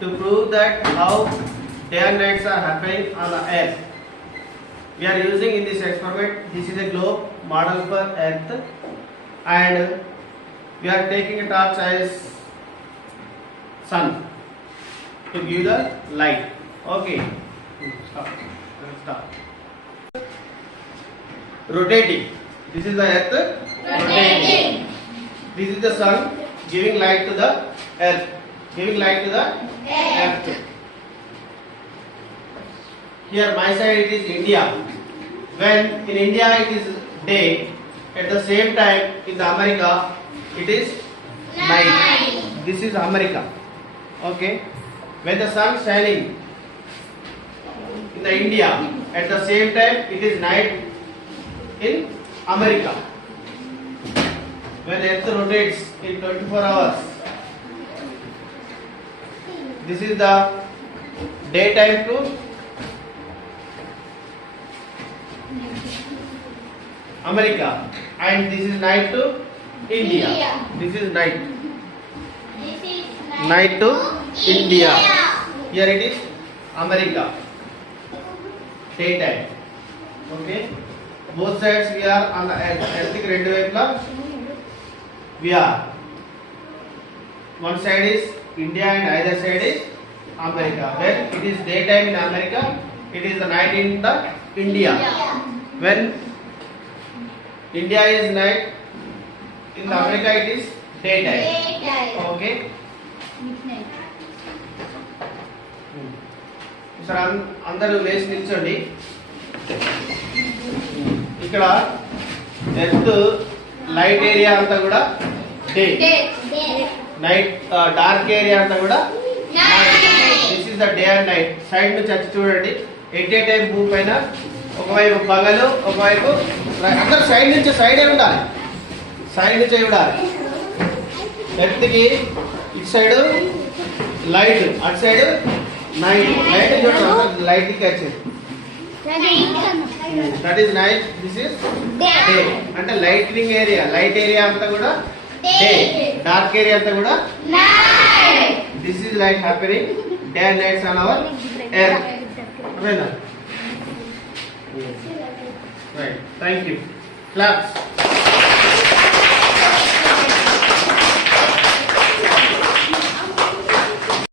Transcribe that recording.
to prove that how day and nights are happening on the earth. We are using in this experiment, this is a globe model for earth, and we are taking a torch as sun to give the light. Okay, stop. Rotating. This is the earth rotating. This is the sun giving light to the earth. Giving light to the earth. Here my side it is India. When in India it is day, at the same time in the America it is night. This is America. Okay. When the sun shining in the India, at the same time it is night in America. When the earth rotates in 24 hours, this is the daytime to America, and this is night to India. This is night. Night to India. Here it is America. Daytime. Okay. Both sides we are on the earth rendu vaipula we are. One side is India and either side is America. When it is daytime in America, it is the night in the India. When India is night, in the America it is daytime. Okay. సరే అందరూ లేచి నిల్చోండి. ఇక్కడ earth light area అంతా కూడా day, night dark area అంతా కూడా this is the day and night. Side నుంచి వచ్చి చూడండి, ఎట్ ఏ టైం భూమి పైన ఒకవైపు పగలు ఒకవైపు అందరు సైడ్ నుంచి సైడే ఉండాలి, సైడ్ నుంచే ఉండాలి. ఎర్త్కి ఇటు సైడ్ లైట్, అటు సైడ్ నైట్. లైట్ చూడండి, లైట్ కి వచ్చేది that is night. This is day. అంటే లైటింగ్ ఏరియా, లైట్ ఏరియా అంతా కూడా డే, డార్క్ ఏరియా అంతా కూడా night. This is light happening day and nights on hour earth. అర్థమైందా? రైట్. Thank you. క్లాప్స్.